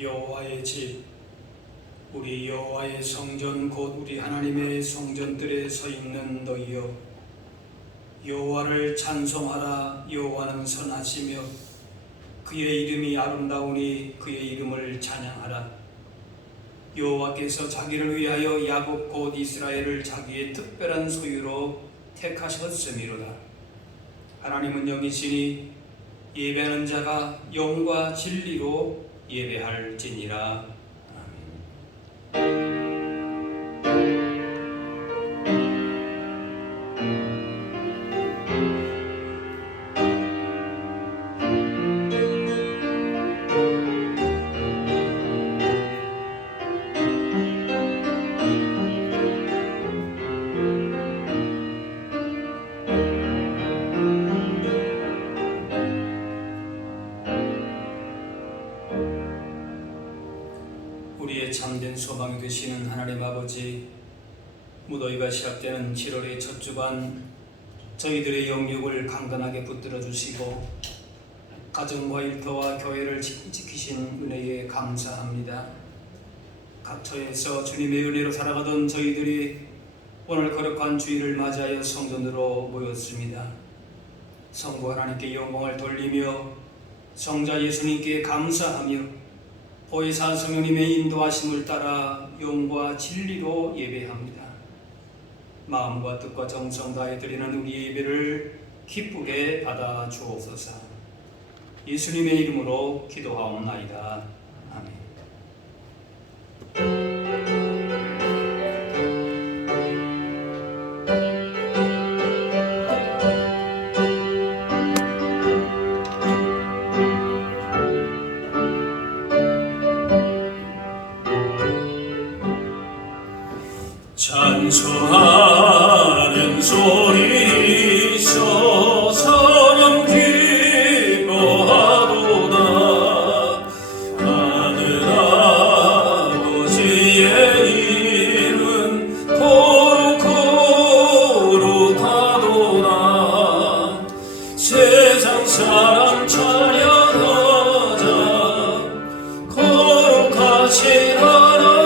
여호와의 집, 우리 여호와의 성전 곧 우리 하나님의 성전들에 서 있는 너희여, 여호와를 찬송하라. 여호와는 선하시며 그의 이름이 아름다우니 그의 이름을 찬양하라. 여호와께서 자기를 위하여 야곱 곧 이스라엘을 자기의 특별한 소유로 택하셨음이로다. 하나님은 영이시니 예배하는 자가 영과 진리로 예배할지니라. 아멘. 우리의 참된 소망이 되시는 하나님 아버지, 무더위가 시작되는 7월의 첫 주간 저희들의 영육을 강건하게 붙들어 주시고 가정과 일터와 교회를 지키신 은혜에 감사합니다. 각처에서 주님의 은혜로 살아가던 저희들이 오늘 거룩한 주일을 맞이하여 성전으로 모였습니다. 성부 하나님께 영광을 돌리며 성자 예수님께 감사하며 보혜사 성령님의 인도하심을 따라 영과 진리로 예배합니다. 마음과 뜻과 정성 다해 드리는 우리의 예배를 기쁘게 받아 주옵소서. 예수님의 이름으로 기도하옵나이다. 아멘. 찬송하는 소리 서서는 기뻐하도다. 하늘 아버지의 이름 거룩하도다. 세상 사람 찬양하자. 거룩하신 하나님께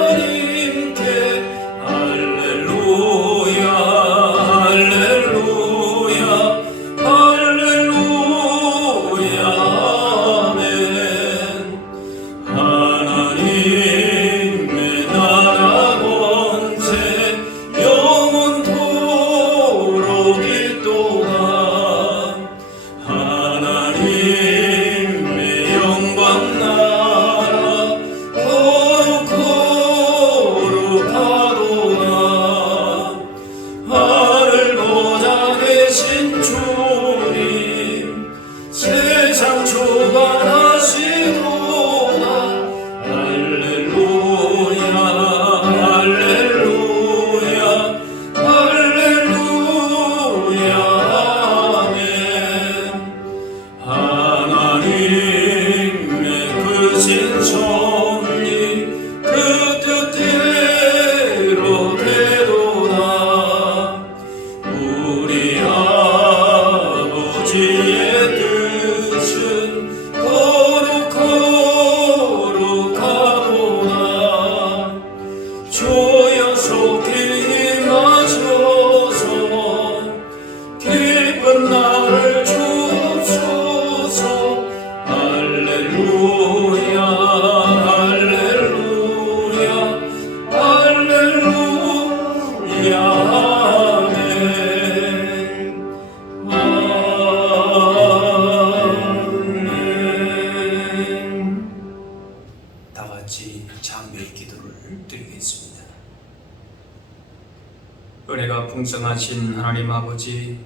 은혜가 풍성하신 하나님 아버지,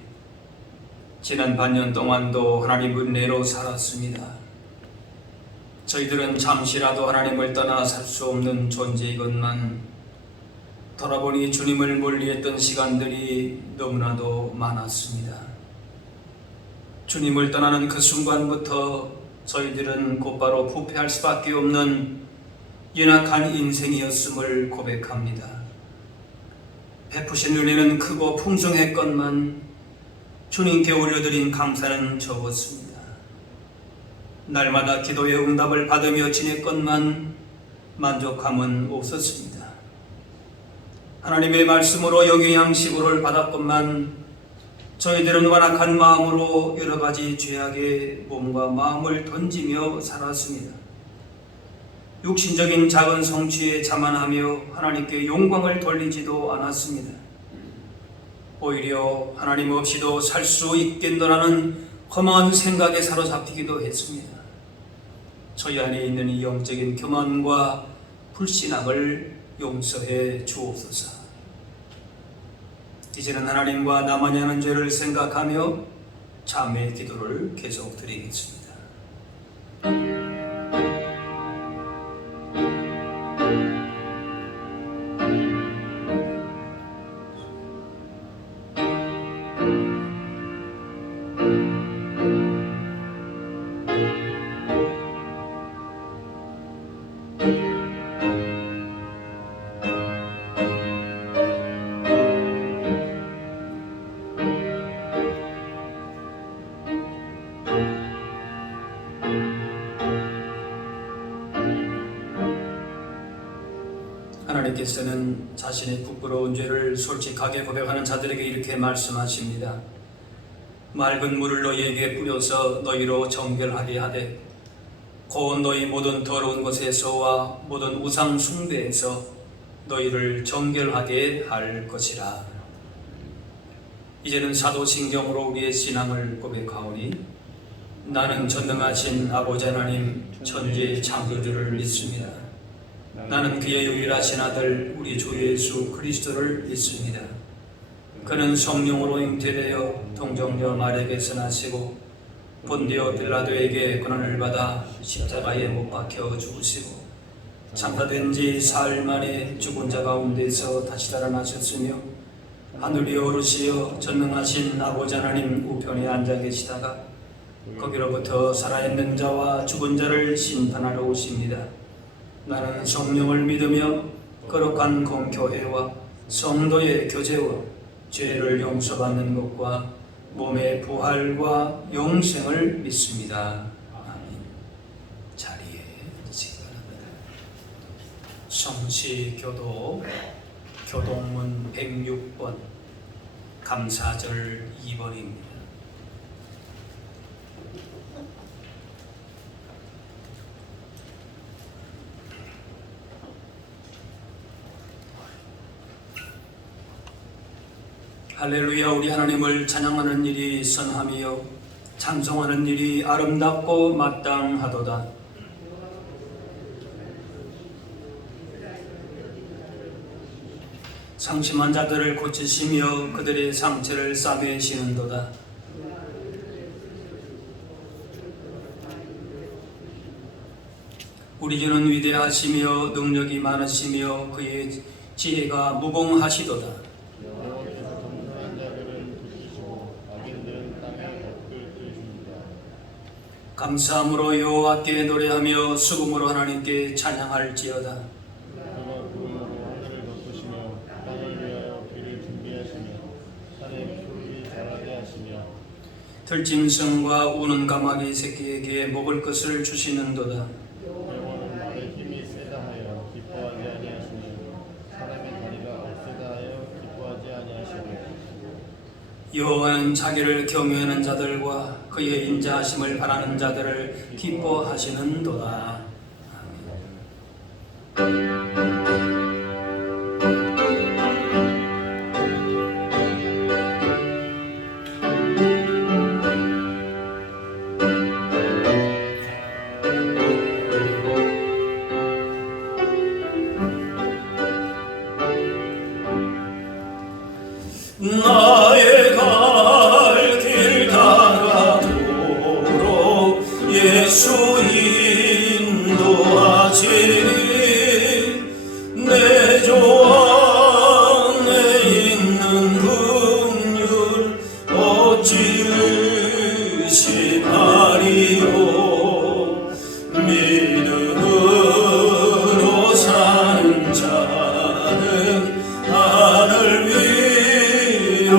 지난 반년 동안도 하나님 은혜로 살았습니다. 저희들은 잠시라도 하나님을 떠나 살 수 없는 존재이건만 돌아보니 주님을 멀리했던 시간들이 너무나도 많았습니다. 주님을 떠나는 그 순간부터 저희들은 곧바로 부패할 수밖에 없는 연약한 인생이었음을 고백합니다. 베푸신 은혜는 크고 풍성했건만 주님께 올려드린 감사는 적었습니다. 날마다 기도의 응답을 받으며 지냈건만 만족함은 없었습니다. 하나님의 말씀으로 영양식으를 받았건만 저희들은 완악한 마음으로 여러 가지 죄악에 몸과 마음을 던지며 살았습니다. 육신적인 작은 성취에 자만하며 하나님께 영광을 돌리지도 않았습니다. 오히려 하나님 없이도 살 수 있겠노라는 험한 생각에 사로잡히기도 했습니다. 저희 안에 있는 이 영적인 교만과 불신앙을 용서해 주옵소서. 이제는 하나님과 나만이 하는 죄를 생각하며 자매의 기도를 계속 드리겠습니다. 하나님께서는 자신의 부끄러운 죄를 솔직하게 고백하는 자들에게 이렇게 말씀하십니다. 맑은 물을 너희에게 뿌려서 너희로 정결하게 하되 곧 너희 모든 더러운 것에서와 모든 우상 숭배에서 너희를 정결하게 할 것이라. 이제는 사도신경으로 우리의 신앙을 고백하오니 나는 전능하신 아버지 하나님 천지의 창조주를 믿습니다. 나는 그의 유일하신 아들 우리 주 예수 그리스도를 믿습니다. 그는 성령으로 잉태되어 동정녀 마리아에게서 나시고 본디오 빌라도에게 고난을 받아 십자가에 못 박혀 죽으시고 장사된 지 사흘 만에 죽은 자 가운데서 다시 살아나셨으며 하늘에 오르시어 전능하신 아버지 하나님 우편에 앉아 계시다가 거기로부터 살아있는 자와 죽은 자를 심판하러 오십니다. 나는 성령을 믿으며 거룩한 공교회와 성도의 교제와 죄를 용서받는 것과 몸의 부활과 영생을 믿습니다. 아멘. 자리에 앉으시기 바랍니다. 성시교도 교동문 106번 감사절 2번입니다. 할렐루야. 우리 하나님을 찬양하는 일이 선함이요 찬송하는 일이 아름답고 마땅하도다. 상심한 자들을 고치시며 그들의 상처를 싸매시는도다. 우리 주는 위대하시며 능력이 많으시며 그의 지혜가 무궁하시도다. 감사함으로 여호와께 노래하며 수금으로 하나님께 찬양할지어다. 그가 구름으로 하늘을 덮으시며 땅을 위하여 비를 준비하시며 산에 풀이 자라게 하시며 들짐승과 우는 까마귀 새끼에게 먹을 것을 주시는도다. 영원은 말의 힘이 세다 하여 기뻐하지 아니하시며 사람의 다리가 억세다 하여 기뻐하지 아니하시고 여호와는 자기를 경외하는 자들과 그의 인자하심을 바라는 자들을 기뻐하시는도다. 나의 갈 길 다가도록 예수 인도하시니 내 조 안에 있는 긍휼 어찌 의심하리요. 믿음으로 사는 자는 하늘 위로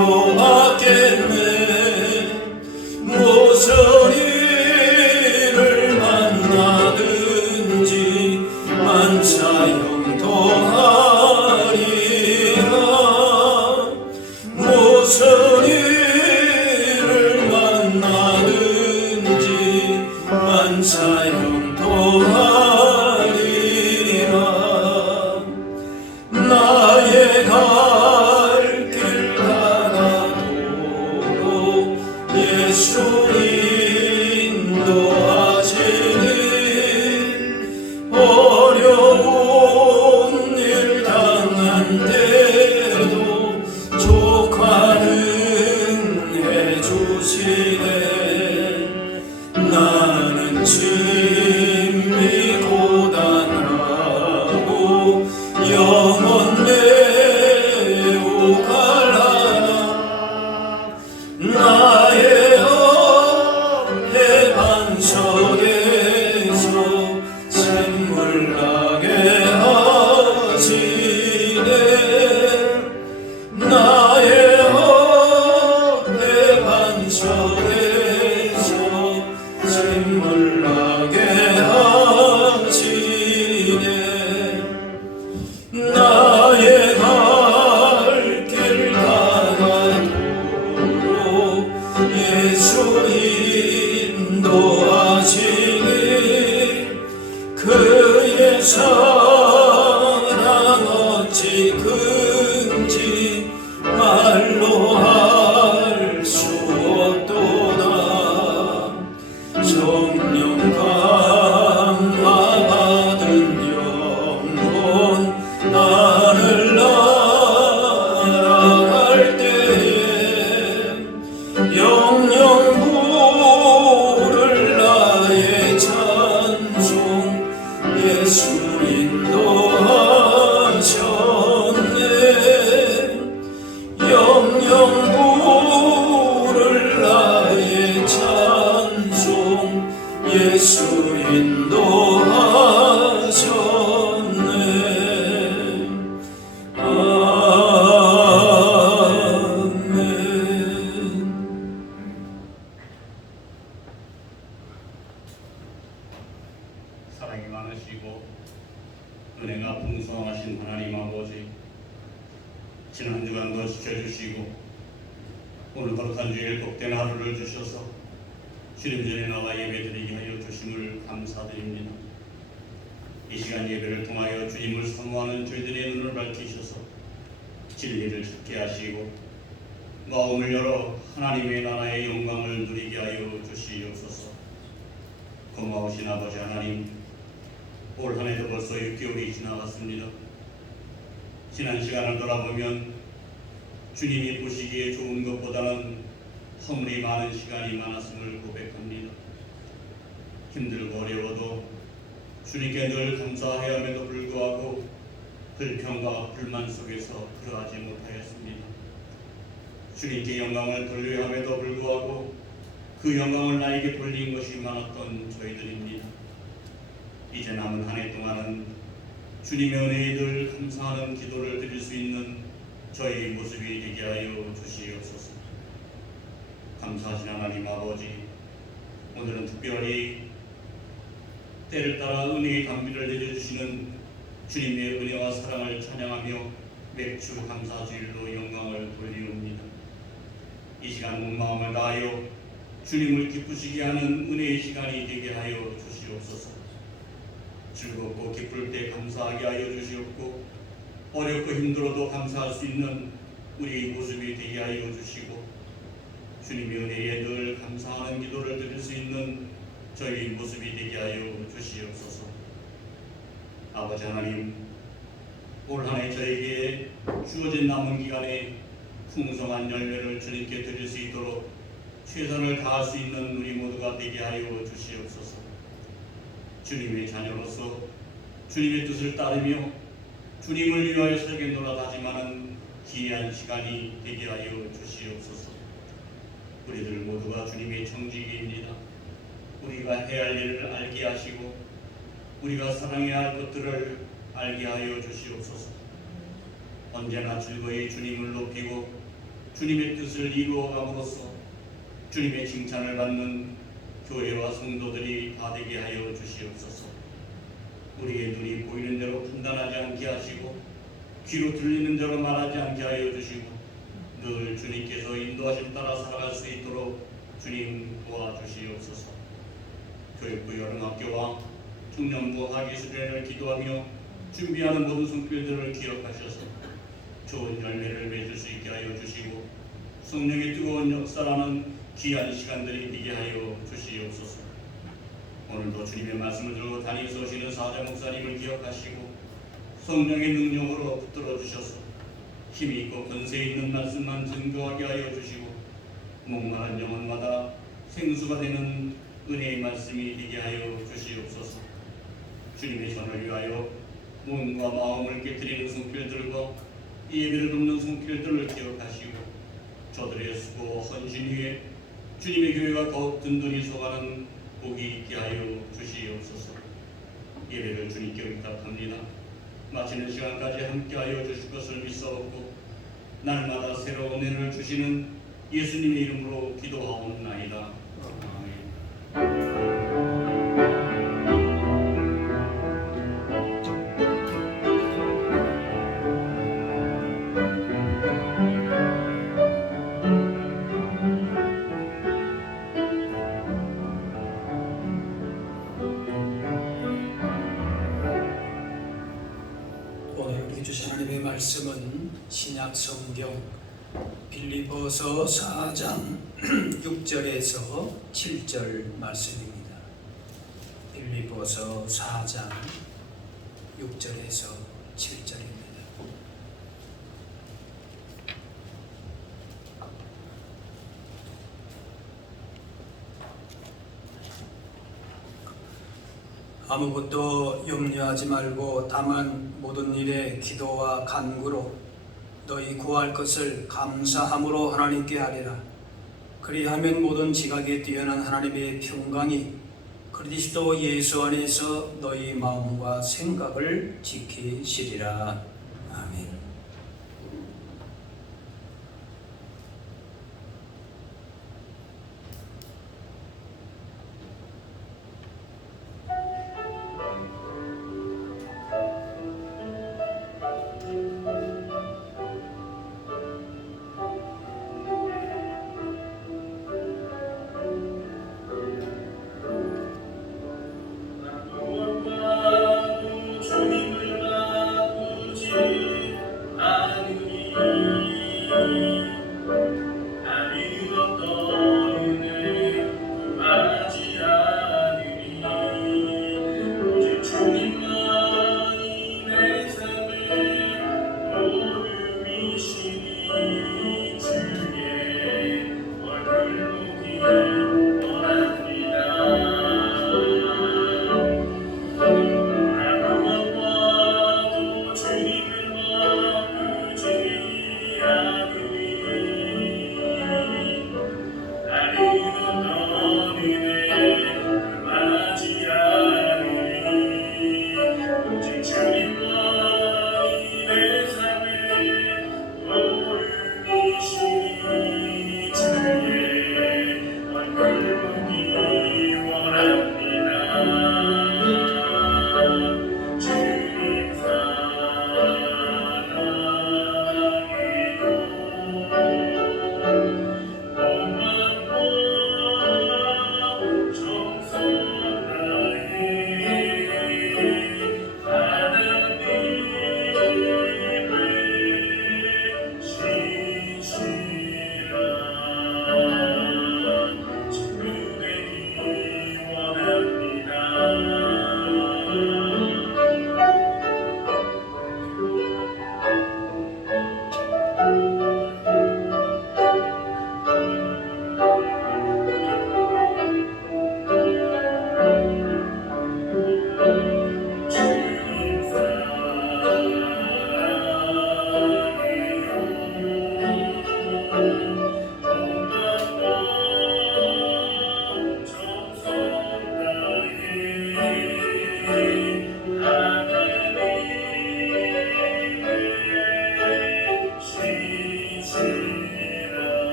말로 할 수 없도다. 성령 감화 받은 영혼 하늘 날아갈 때에 영영 부를 나의 찬송 예수 인도하셨네. 영영 부를 나의 찬송 예수 인도하셨네. 아멘. 사랑이 많으시고 은혜가 풍성하신 하나님 아버지, 지난 주간도 지켜주시고 오늘 거룩한 주일 복된 하루를 주셔서 주님 전에 나와 예배드리게 하여 주심을 감사드립니다. 이 시간 예배를 통하여 주님을 사모하는 저희들의 눈을 밝히셔서 진리를 찾게 하시고 마음을 열어 하나님의 나라의 영광을 누리게 하여 주시옵소서. 고마우신 아버지 하나님, 올 한 해도 벌써 6개월이 지나갔습니다. 지난 시간을 돌아보면 주님이 보시기에 좋은 것보다는 허물이 많은 시간이 많았음을 고백합니다. 힘들고 어려워도 주님께 늘 감사해야 함에도 불구하고 불평과 불만 속에서 그러하지 못하였습니다. 주님께 영광을 돌려야 함에도 불구하고 그 영광을 나에게 돌린 것이 많았던 저희들입니다. 이제 남은 한 해 동안은 주님의 은혜에 늘 감사하는 기도를 드릴 수 있는 저희 모습이 되게 하여 주시옵소서. 감사하신 하나님 아버지, 오늘은 특별히 때를 따라 은혜의 감비를 내려주시는 주님의 은혜와 사랑을 찬양하며 맥주 감사주일로 영광을 돌리옵니다. 이 시간 온 마음을 다하여 주님을 기쁘시게 하는 은혜의 시간이 되게 하여 주시옵소서. 즐겁고 기쁠 때 감사하게 하여 주시옵고 어렵고 힘들어도 감사할 수 있는 우리의 모습이 되게 하여 주시고 주님의 은혜에 늘 감사하는 기도를 드릴 수 있는 저희 모습이 되게 하여 주시옵소서. 아버지 하나님, 올 한 해 저에게 주어진 남은 기간에 풍성한 열매를 주님께 드릴 수 있도록 최선을 다할 수 있는 우리 모두가 되게 하여 주시옵소서. 주님의 자녀로서 주님의 뜻을 따르며 주님을 위하여 살겠노라 다짐하는 귀한 시간이 되게 하여 주시옵소서. 우리들 모두가 주님의 청지기입니다. 우리가 해야 할 일을 알게 하시고 우리가 사랑해야 할 것들을 알게 하여 주시옵소서. 언제나 즐거이 주님을 높이고 주님의 뜻을 이루어감으로써 주님의 칭찬을 받는 교회와 성도들이 다 되게 하여 주시옵소서. 우리의 눈이 보이는 대로 판단하지 않게 하시고 귀로 들리는 대로 말하지 않게 하여 주시고 늘 주님께서 인도하심 따라 살아갈 수 있도록 주님 도와주시옵소서. 교육부 여름학교와 청년부 학예수련을 기도하며 준비하는 모든 손길들을 기억하셔서 좋은 열매를 맺을 수 있게 하여 주시고 성령의 뜨거운 역사라는 귀한 시간들이 되게 하여 주시옵소서. 오늘도 주님의 말씀을 들고 다니면서 오시는 사자 목사님을 기억하시고 성령의 능력으로 붙들어 주셔서 힘이 있고 권세 있는 말씀만 증거하게 하여 주시고 목마른 영혼마다 생수가 되는 은혜의 말씀이 되게 하여 주시옵소서. 주님의 전을 위하여 몸과 마음을 깨뜨리는 손길들과 예배를 돕는 손길들을 기억하시고 저들의 수고 헌신 위에 주님의 교회가 더욱 든든히 서가는 복이 있게 하여 주시옵소서. 예배를 주님께 의탁합니다. 마치는 시간까지 함께하여 주실 것을 믿사옵고 날마다 새로운 은혜를 주시는 예수님의 이름으로 기도하옵나이다. 아멘. 오늘 우리에게 주신 하나님의 말씀은 신약 성경 빌립보서 4장 6절에서 7절 말씀입니다. 빌립보서 4장 6절에서 7절입니다. 아무것도 염려하지 말고 다만 모든 일에 기도와 간구로 너희 구할 것을 감사함으로 하나님께 아뢰라. 그리하면 모든 지각에 뛰어난 하나님의 평강이 그리스도 예수 안에서 너희 마음과 생각을 지키시리라. 아멘.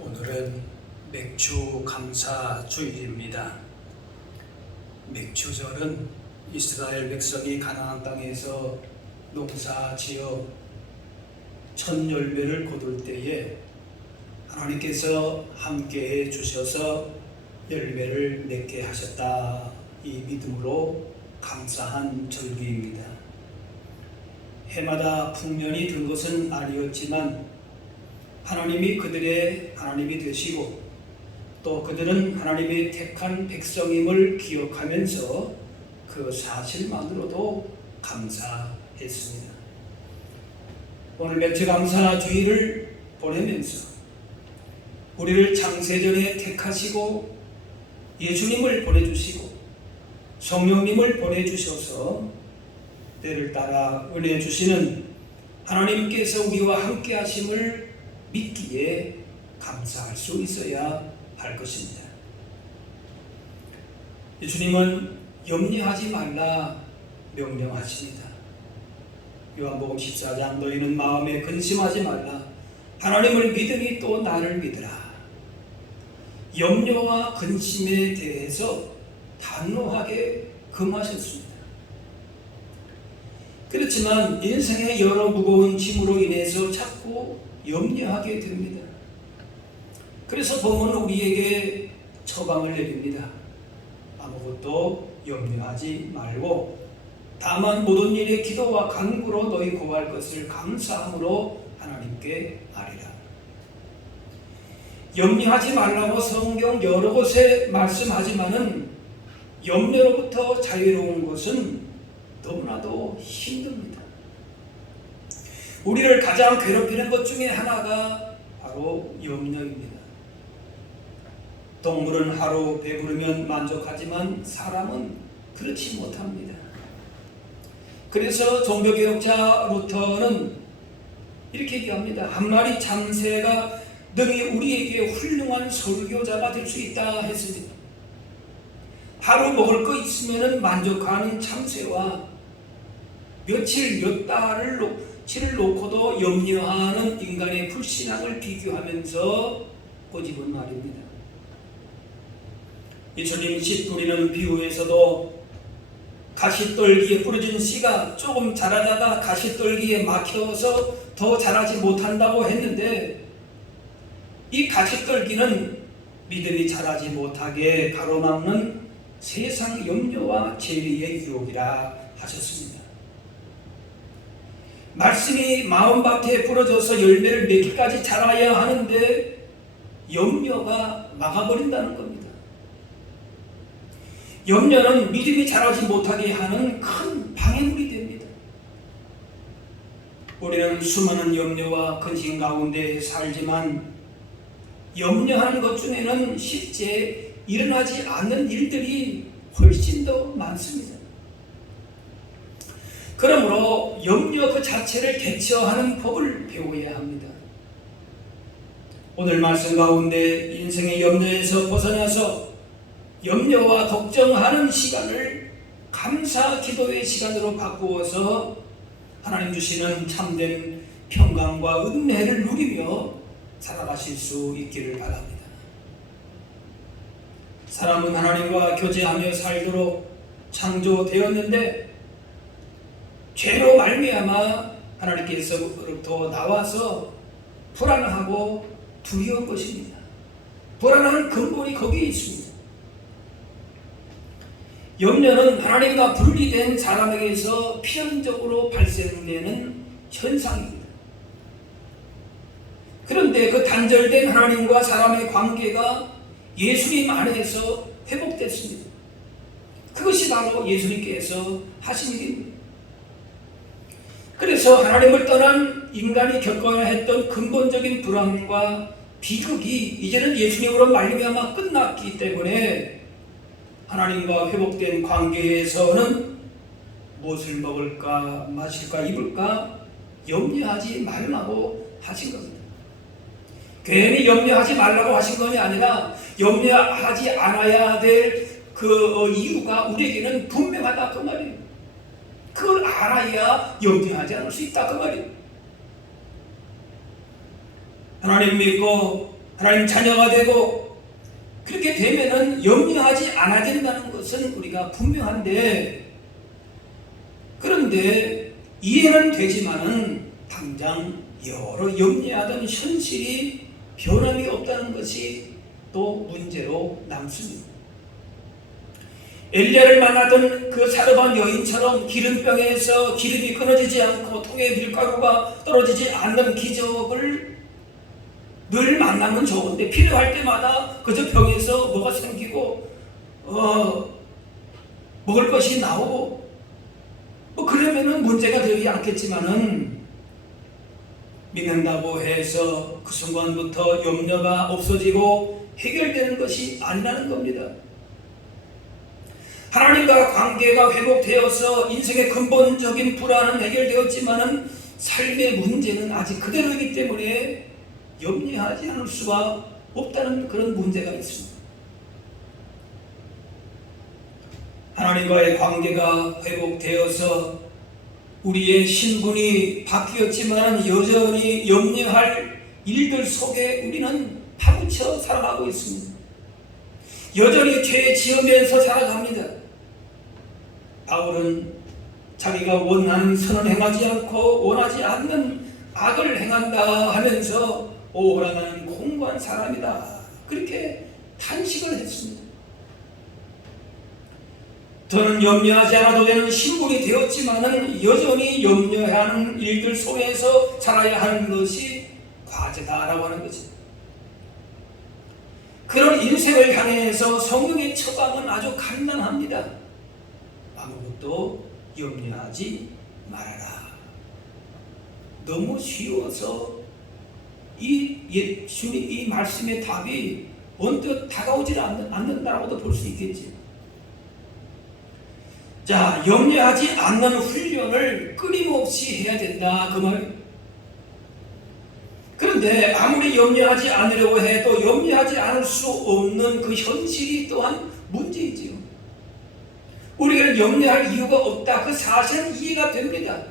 오늘은 맥주 감사 주일입니다. 맥주절은 이스라엘 백성이 가나안 땅에서 농사 지어 첫 열매를 거둘 때에 하나님께서 함께해 주셔서 열매를 맺게 하셨다, 이 믿음으로 감사한 절기입니다. 해마다 풍년이 든 것은 아니었지만 하나님이 그들의 하나님이 되시고 또 그들은 하나님의 택한 백성임을 기억하면서 그 사실만으로도 감사했습니다. 오늘 맥주감사 주일을 보내면서 우리를 창세전에 택하시고 예수님을 보내주시고 성령님을 보내주셔서 때를 따라 은혜 주시는 하나님께서 우리와 함께 하심을 믿기에 감사할 수 있어야 할 것입니다. 예수님은 염려하지 말라 명령하십니다. 요한복음 14장 너희는 마음에 근심하지 말라. 하나님을 믿으니 또 나를 믿으라. 염려와 근심에 대해서 단호하게 금하셨습니다. 그렇지만 인생의 여러 무거운 짐으로 인해서 자꾸 염려하게 됩니다. 그래서 본문은 우리에게 처방을 내립니다. 아무것도 염려하지 말고 다만 모든 일에 기도와 간구로 너희 구할 것을 감사함으로 하나님께 아뢰라. 염려하지 말라고 성경 여러 곳에 말씀하지만은 염려로부터 자유로운 것은 너무나도 힘듭니다. 우리를 가장 괴롭히는 것 중에 하나가 바로 염려입니다. 동물은 하루 배부르면 만족하지만 사람은 그렇지 못합니다. 그래서 종교개혁자 루터는 이렇게 얘기합니다. 한 마리 참새가 능히 우리에게 훌륭한 설교자가 될 수 있다 했습니다. 하루 먹을 거 있으면 만족하는 참새와 며칠 몇 달치를 놓고도 염려하는 인간의 불신앙을 비교하면서 꼬집은 말입니다. 예수님 씨 뿌리는 비유에서도 가시떨기에 뿌려진 씨가 조금 자라다가 가시떨기에 막혀서 더 자라지 못한다고 했는데 이 가시떨기는 믿음이 자라지 못하게 가로막는 세상 염려와 재리의 유혹이라 하셨습니다. 말씀이 마음밭에 부러져서 열매를 맺기까지 자라야 하는데 염려가 막아버린다는 겁니다. 염려는 믿음이 자라지 못하게 하는 큰 방해물이 됩니다. 우리는 수많은 염려와 근심 가운데 살지만 염려하는 것 중에는 실제 일어나지 않는 일들이 훨씬 더 많습니다. 그러므로 염려 그 자체를 대처하는 법을 배워야 합니다. 오늘 말씀 가운데 인생의 염려에서 벗어나서 염려와 걱정하는 시간을 감사 기도의 시간으로 바꾸어서 하나님 주시는 참된 평강과 은혜를 누리며 살아가실 수 있기를 바랍니다. 사람은 하나님과 교제하며 살도록 창조되었는데 죄로 말미암아 하나님께서부터 나와서 불안하고 두려운 것입니다. 불안한 근본이 거기에 있습니다. 염려는 하나님과 분리된 사람에게서 필연적으로 발생되는 현상입니다. 그런데 그 단절된 하나님과 사람의 관계가 예수님 안에서 회복됐습니다. 그것이 바로 예수님께서 하신 일입니다. 그래서 하나님을 떠난 인간이 겪어야 했던 근본적인 불안과 비극이 이제는 예수님으로 말미암아 끝났기 때문에 하나님과 회복된 관계에서는 무엇을 먹을까 마실까 입을까 염려하지 말라고 하신 겁니다. 괜히 염려하지 말라고 하신 것이 아니라 염려하지 않아야 될 그 이유가 우리에게는 분명하다 그 말이에요. 그걸 알아야 염려하지 않을 수 있다 그 말이에요. 하나님 믿고 하나님 자녀가 되고 그렇게 되면은 염려하지 않아야 된다는 것은 우리가 분명한데, 그런데 이해는 되지만은 당장 여러 염려하던 현실이 변함이 없다는 것이 또 문제로 남습니다. 엘리야를 만나던 그 사르반 여인처럼 기름병에서 기름이 끊어지지 않고 통에 밀가루가 떨어지지 않는 기적을 늘 만나면 좋은데 필요할 때마다 그저 병에서 뭐가 생기고 먹을 것이 나오고 그러면은 문제가 되지 않겠지만은 믿는다고 해서 그 순간부터 염려가 없어지고 해결되는 것이 아니라는 겁니다. 하나님과 관계가 회복되어서 인생의 근본적인 불안은 해결되었지만은 삶의 문제는 아직 그대로이기 때문에 염려하지 않을 수가 없다는 그런 문제가 있습니다. 하나님과의 관계가 회복되어서 우리의 신분이 바뀌었지만 여전히 염려할 일들 속에 우리는 파묻혀 살아가고 있습니다. 여전히 죄 지으면서 살아갑니다. 바울은 자기가 원하는 선을 행하지 않고 원하지 않는 악을 행한다 하면서 오라 나는 공고한 사람이다, 그렇게 탄식을 했습니다. 저는 염려하지 않아도 되는 신분이 되었지만은 여전히 염려하는 일들 속에서 살아야 하는 것이 과제다라고 하는 거죠. 그런 인생을 향해서 성경의 처방은 아주 간단합니다. 아무것도 염려하지 말아라. 너무 쉬워서 이 말씀의 답이 언뜻 다가오지 않는다라고도 볼 수 있겠지. 자, 염려하지 않는 훈련을 끊임없이 해야 된다, 그 말이에요. 그런데 아무리 염려하지 않으려고 해도 염려하지 않을 수 없는 그 현실이 또한 문제이지요. 우리가 염려할 이유가 없다, 그 사실은 이해가 됩니다.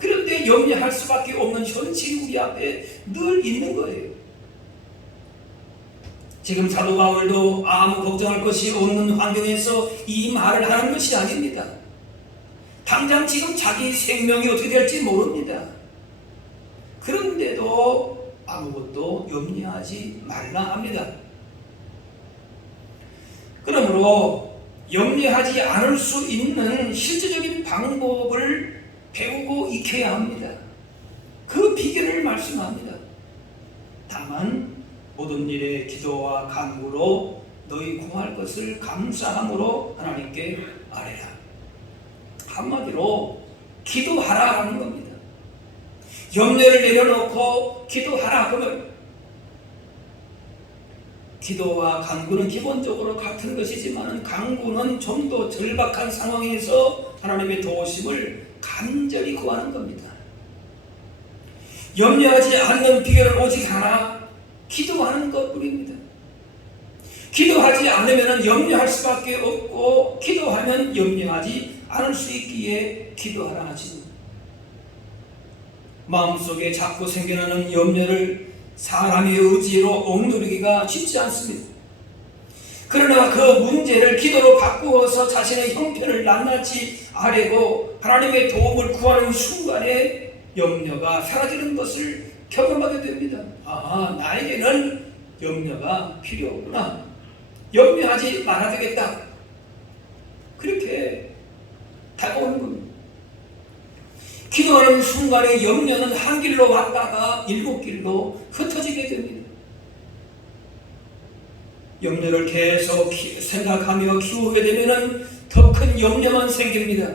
그런데 염려할 수밖에 없는 현실이 우리 앞에 늘 있는 거예요. 지금 사도 바울도 아무 걱정할 것이 없는 환경에서 이 말을 하는 것이 아닙니다. 당장 지금 자기 생명이 어떻게 될지 모릅니다. 그런데도 아무것도 염려하지 말라 합니다. 그러므로 염려하지 않을 수 있는 실제적인 방법을 배우고 익혀야 합니다. 그 비결을 말씀합니다. 다만 모든 일에 기도와 간구로 너희 구할 것을 감사함으로 하나님께 아뢰라. 한마디로 기도하라는 겁니다. 염려를 내려놓고 기도하라. 그러면 기도와 간구는 기본적으로 같은 것이지만 간구는 좀 더 절박한 상황에서 하나님의 도우심을 간절히 구하는 겁니다. 염려하지 않는 비결은 오직 하나, 기도하는 것뿐입니다. 기도하지 않으면 염려할 수밖에 없고 기도하면 염려하지 않을 수 있기에 기도하라 하시는, 마음속에 자꾸 생겨나는 염려를 사람의 의지로 억누르기가 쉽지 않습니다. 그러나 그 문제를 기도로 바꾸어서 자신의 형편을 낱낱이 아뢰고 하나님의 도움을 구하는 순간에 염려가 사라지는 것을 경험하게 됩니다. 아, 나에게는 염려가 필요 없구나. 염려하지 말아야 되겠다. 그렇게 다가오는 겁니다. 기도하는 순간에 염려는 한 길로 왔다가 일곱 길로 흩어지게 됩니다. 염려를 계속 생각하며 키우게 되면 더 큰 염려만 생깁니다.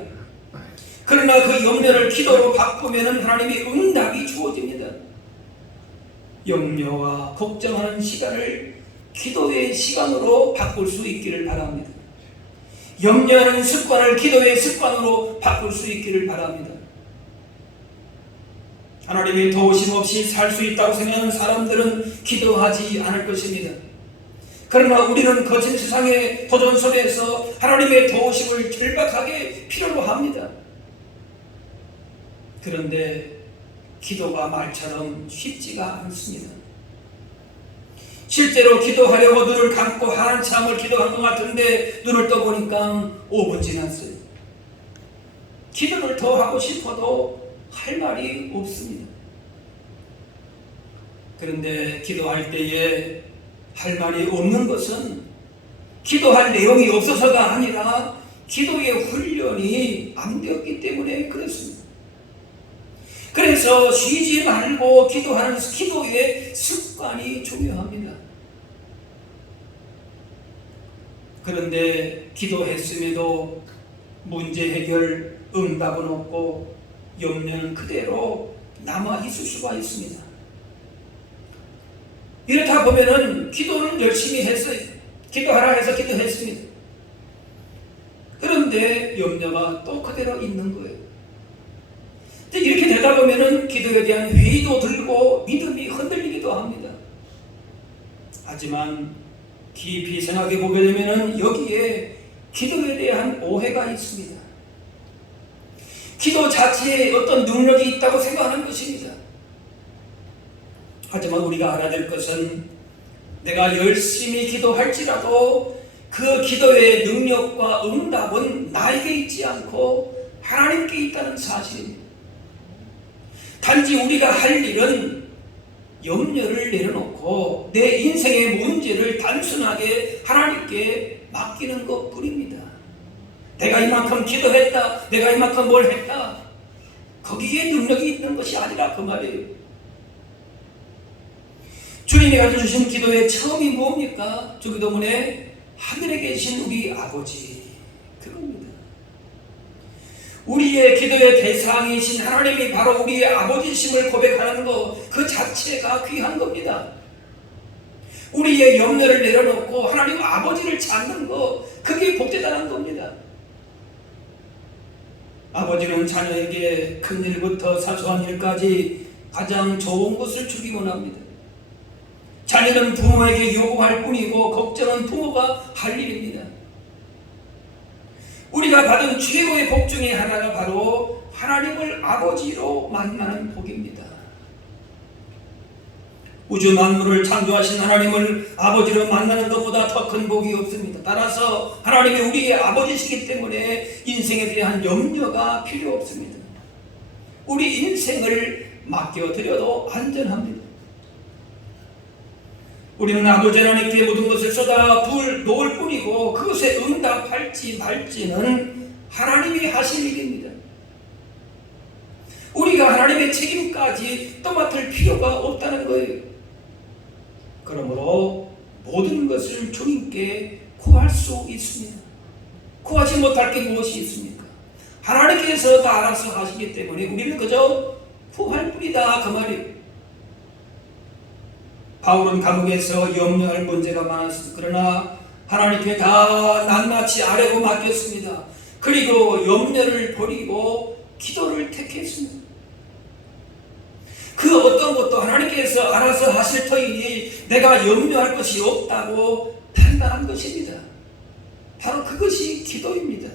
그러나 그 염려를 기도로 바꾸면 하나님의 응답이 주어집니다. 염려와 걱정하는 시간을 기도의 시간으로 바꿀 수 있기를 바랍니다. 염려하는 습관을 기도의 습관으로 바꿀 수 있기를 바랍니다. 하나님의 도우심 없이 살 수 있다고 생각하는 사람들은 기도하지 않을 것입니다. 그러나 우리는 거친 세상의 도전 속에서 하나님의 도우심을 절박하게 필요로 합니다. 그런데 기도가 말처럼 쉽지가 않습니다. 실제로 기도하려고 눈을 감고 한참을 기도한 것 같은데 눈을 떠보니까 5분 지났어요. 기도를 더 하고 싶어도 할 말이 없습니다. 그런데 기도할 때에 할 말이 없는 것은 기도할 내용이 없어서가 아니라 기도의 훈련이 안 되었기 때문에 그렇습니다. 그래서 쉬지 말고 기도하는 기도의 습관이 중요합니다. 그런데 기도했음에도 문제 해결 응답은 없고 염려는 그대로 남아 있을 수가 있습니다. 이렇다 보면은 기도는 열심히 했어요. 기도하라 해서 기도했습니다. 그런데 염려가 또 그대로 있는 거예요. 이렇게 되다 보면은 기도에 대한 회의도 들고 믿음이 흔들리기도 합니다. 하지만 깊이 생각해 보게 되면은 여기에 기도에 대한 오해가 있습니다. 기도 자체에 어떤 능력이 있다고 생각하는 것입니다. 하지만 우리가 알아야 될 것은 내가 열심히 기도할지라도 그 기도의 능력과 응답은 나에게 있지 않고 하나님께 있다는 사실입니다. 단지 우리가 할 일은 염려를 내려놓고 내 인생의 문제를 단순하게 하나님께 맡기는 것뿐입니다. 내가 이만큼 기도했다, 내가 이만큼 뭘 했다, 거기에 능력이 있는 것이 아니라 그 말이에요. 주님이 가르쳐주신 기도의 처음이 뭡니까? 주기도문에 하늘에 계신 우리 아버지, 그겁니다. 우리의 기도의 대상이신 하나님이 바로 우리의 아버지심을 고백하는 것, 그 자체가 귀한 겁니다. 우리의 염려를 내려놓고 하나님 아버지를 찾는 것, 그게 복되다는 겁니다. 아버지는 자녀에게 큰 일부터 사소한 일까지 가장 좋은 것을 주기 원합니다. 자녀는 부모에게 요구할 뿐이고 걱정은 부모가 할 일입니다. 우리가 받은 최고의 복 중에 하나가 바로 하나님을 아버지로 만나는 복입니다. 우주 만물을 창조하신 하나님을 아버지로 만나는 것보다 더 큰 복이 없습니다. 따라서 하나님이 우리의 아버지시기 때문에 인생에 대한 염려가 필요 없습니다. 우리 인생을 맡겨드려도 안전합니다. 우리는 아버지 하나님께 모든 것을 쏟아 놓을 뿐이고 그것에 응답할지 말지는 하나님이 하실 일입니다. 우리가 하나님의 책임까지 떠맡을 필요가 없다는 거예요. 그러므로 모든 것을 주님께 구할 수 있습니다. 구하지 못할 게 무엇이 있습니까? 하나님께서 다 알아서 하시기 때문에 우리는 그저 구할 뿐이다, 그 말이에요. 바울은 감옥에서 염려할 문제가 많았습니다. 그러나 하나님께 다 낱낱이 아뢰고 맡겼습니다. 그리고 염려를 버리고 기도를 택했습니다. 그 어떤 것도 하나님께서 알아서 하실 터이니 내가 염려할 것이 없다고 판단한 것입니다. 바로 그것이 기도입니다.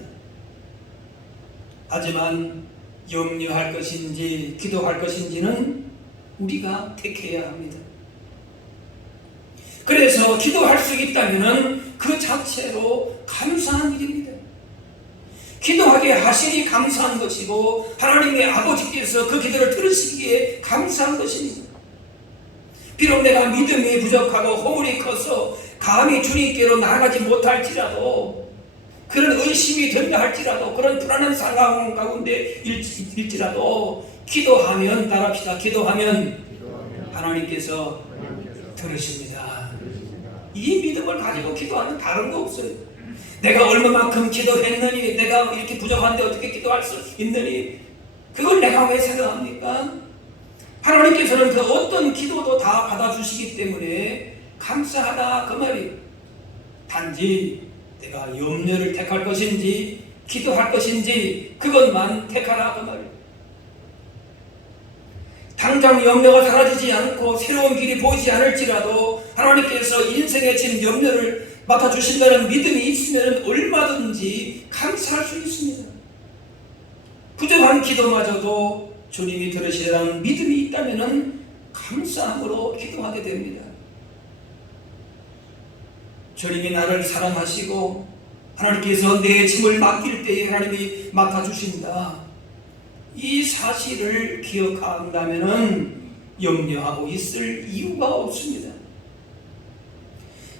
하지만 염려할 것인지 기도할 것인지는 우리가 택해야 합니다. 그래서 기도할 수 있다면 그 자체로 감사한 일입니다. 기도하게 하시니 감사한 것이고 하나님의 아버지께서 그 기도를 들으시기에 감사한 것입니다. 비록 내가 믿음이 부족하고 허물이 커서 감히 주님께로 나아가지 못할지라도, 그런 의심이 든다 할지라도, 그런 불안한 상황 가운데 일지라도 기도하면, 따라합시다, 기도하면 하나님께서 들으십니다. 이 믿음을 가지고 기도하는 다른 거 없어요. 내가 얼마만큼 기도했느니, 내가 이렇게 부족한데 어떻게 기도할 수 있느니, 그걸 내가 왜 생각합니까? 하나님께서는 그 어떤 기도도 다 받아주시기 때문에 감사하다, 그 말이에요. 단지 내가 염려를 택할 것인지 기도할 것인지 그것만 택하라, 그 말이에요. 당장 염려가 사라지지 않고 새로운 길이 보이지 않을지라도 하나님께서 인생의 지금 염려를 맡아주신다는 믿음이 있으면 얼마든지 감사할 수 있습니다. 부족한 기도마저도 주님이 들으시라는 믿음이 있다면 감사함으로 기도하게 됩니다. 주님이 나를 사랑하시고 하나님께서 내 짐을 맡길 때에 하나님이 맡아주신다, 이 사실을 기억한다면 염려하고 있을 이유가 없습니다.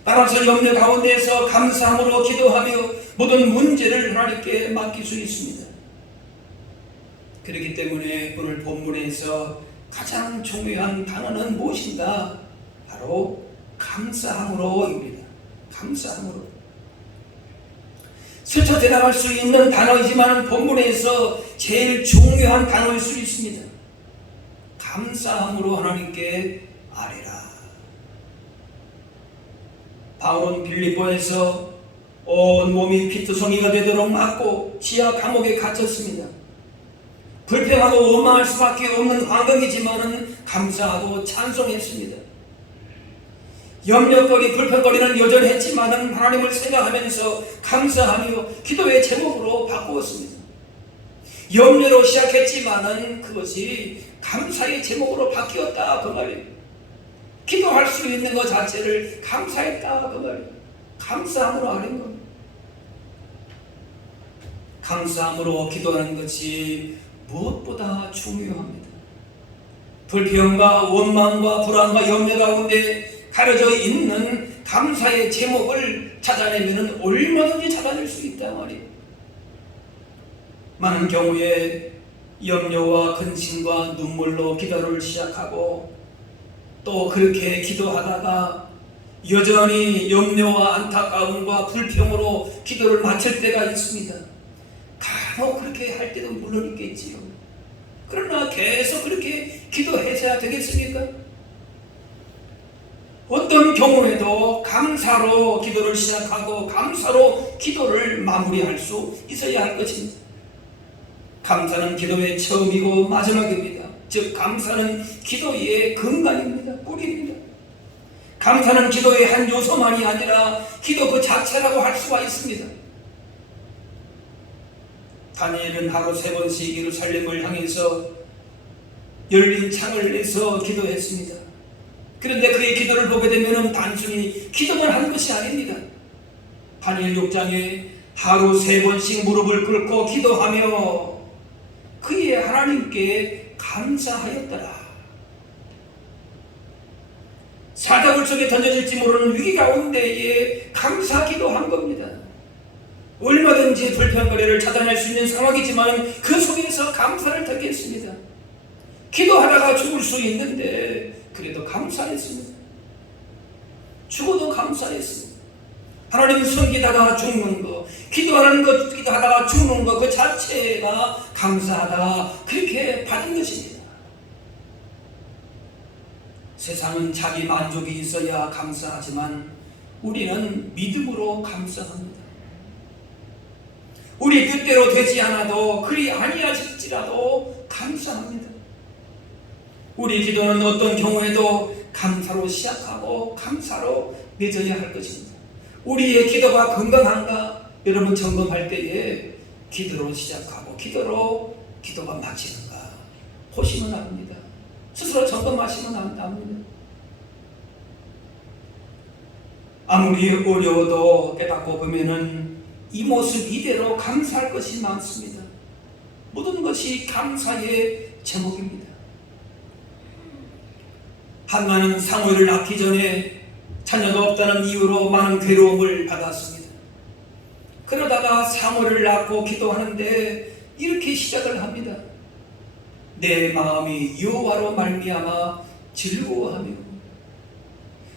따라서 염려 가운데서 감사함으로 기도하며 모든 문제를 하나님께 맡길 수 있습니다. 그렇기 때문에 오늘 본문에서 가장 중요한 단어는 무엇인가? 바로 감사함으로입니다. 감사함으로. 스쳐 지나갈 수 있는 단어이지만 본문에서 제일 중요한 단어일 수 있습니다. 감사함으로 하나님께 아뢰라. 바울은 빌립보에서 온 몸이 피투성이가 되도록 맞고 지하 감옥에 갇혔습니다. 불평하고 원망할 수밖에 없는 환경이지만은 감사하고 찬송했습니다. 염려거리, 불평거리는 여전했지만은 하나님을 생각하면서 감사하며 기도의 제목으로 바꾸었습니다. 염려로 시작했지만은 그것이 감사의 제목으로 바뀌었다 그 말이에요. 기도할 수 있는 것 자체를 감사했다 그 말이에요. 감사함으로 아는 겁니다. 감사함으로 기도하는 것이 무엇보다 중요합니다. 불평과 원망과 불안과 염려 가운데 가려져 있는 감사의 제목을 찾아내면 얼마든지 찾아낼 수 있단 말이에요. 많은 경우에 염려와 근심과 눈물로 기도를 시작하고 또 그렇게 기도하다가 여전히 염려와 안타까움과 불평으로 기도를 마칠 때가 있습니다. 간혹 그렇게 할 때도 물론 있겠지요. 그러나 계속 그렇게 기도해서야 되겠습니까? 어떤 경우에도 감사로 기도를 시작하고 감사로 기도를 마무리할 수 있어야 할 것입니다. 감사는 기도의 처음이고 마지막입니다. 즉 감사는 기도의 근간입니다. 뿌리입니다. 감사는 기도의 한 요소만이 아니라 기도 그 자체라고 할 수가 있습니다. 다니엘은 하루 3번씩 예루살렘을 향해서 열린 창을 내서 기도했습니다. 그런데 그의 기도를 보게 되면 단순히 기도만 한 것이 아닙니다. 다니엘 6장에 하루 3번씩 무릎을 꿇고 기도하며 그의 하나님께 감사하였더라. 사자굴 속에 던져질지 모르는 위기 가운데에 감사 기도한 겁니다. 얼마든지 불평거리를 찾아낼 수 있는 상황이지만 그 속에서 감사를 듣겠습니다. 기도하다가 죽을 수 있는데 그래도 감사했습니다. 죽어도 감사했습니다. 하나님 섬기다가 죽는 것, 기도하는 것, 기도하다가 죽는 것 그 자체가 감사하다 그렇게 받은 것입니다. 세상은 자기 만족이 있어야 감사하지만 우리는 믿음으로 감사합니다. 우리 뜻대로 되지 않아도 그리 아니하실지라도 감사합니다. 우리 기도는 어떤 경우에도 감사로 시작하고 감사로 맺어야 할 것입니다. 우리의 기도가 건강한가? 여러분 점검할 때에 기도로 시작하고 기도가 마치는가 보시면 압니다. 스스로 점검하시면 압니다. 아무리 어려워도 깨닫고 보면은 이 모습 이대로 감사할 것이 많습니다. 모든 것이 감사의 제목입니다. 한나는 사무엘을 낳기 전에 자녀가 없다는 이유로 많은 괴로움을 받았습니다. 그러다가 사무엘을 낳고 기도하는데 이렇게 시작을 합니다. 내 마음이 여호와로 말미암아 즐거워하며.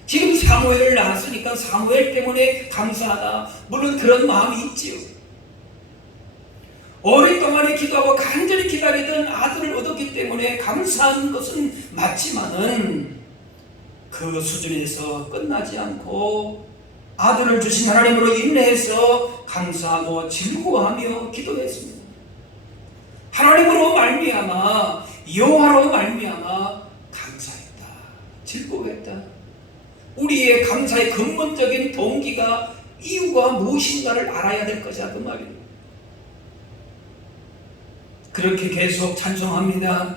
지금 사무엘을 낳았으니까 사무엘 때문에 감사하다. 물론 그런 마음이 있지요. 오랫동안에 기도하고 간절히 기다리던 아들을 얻었기 때문에 감사한 것은 맞지만은 그 수준에서 끝나지 않고 아들을 주신 하나님으로 인내해서 감사하고 즐거워하며 기도했습니다. 하나님으로 말미암아 여호와로 말미암아 감사했다. 즐거워했다. 우리의 감사의 근본적인 동기가 이유가 무엇인가를 알아야 될 것이야 그 말이에요. 그렇게 계속 찬송합니다.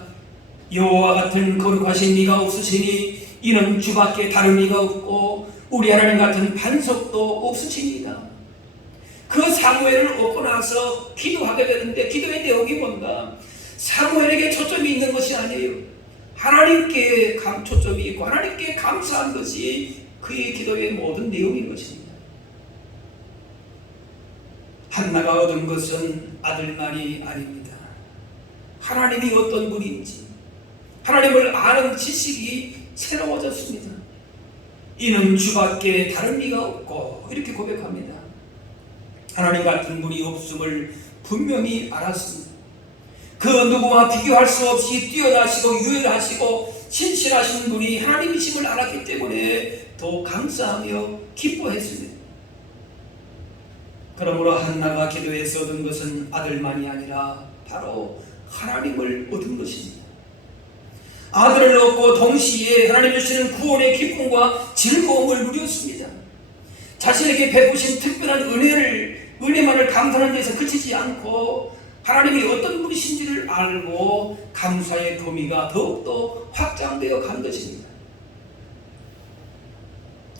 여호와 같은 거룩하신 이가 없으시니 이는 주밖에 다른 이가 없고 우리 하나님 같은 반석도 없으십니다. 그 사무엘을 얻고 나서 기도하게 되는데 기도의 내용이 뭔가? 사무엘에게 초점이 있는 것이 아니에요. 하나님께 초점이 있고 하나님께 감사한 것이 그의 기도의 모든 내용인 것입니다. 한나가 얻은 것은 아들만이 아닙니다. 하나님이 어떤 분인지 하나님을 아는 지식이 새로워졌습니다. 이는 주밖에 다른 이가 없고 이렇게 고백합니다. 하나님 같은 분이 없음을 분명히 알았습니다. 그 누구와 비교할 수 없이 뛰어나시고 유일하시고 신실하신 분이 하나님이심을 알았기 때문에 더 감사하며 기뻐했습니다. 그러므로 한나가 기도해서 얻은 것은 아들만이 아니라 바로 하나님을 얻은 것입니다. 아들을 얻고 동시에 하나님 주시는 구원의 기쁨과 즐거움을 누렸습니다. 자신에게 베푸신 특별한 은혜만을 감사하는 데서 그치지 않고 하나님이 어떤 분이신지를 알고 감사의 범위가 더욱더 확장되어 간 것입니다.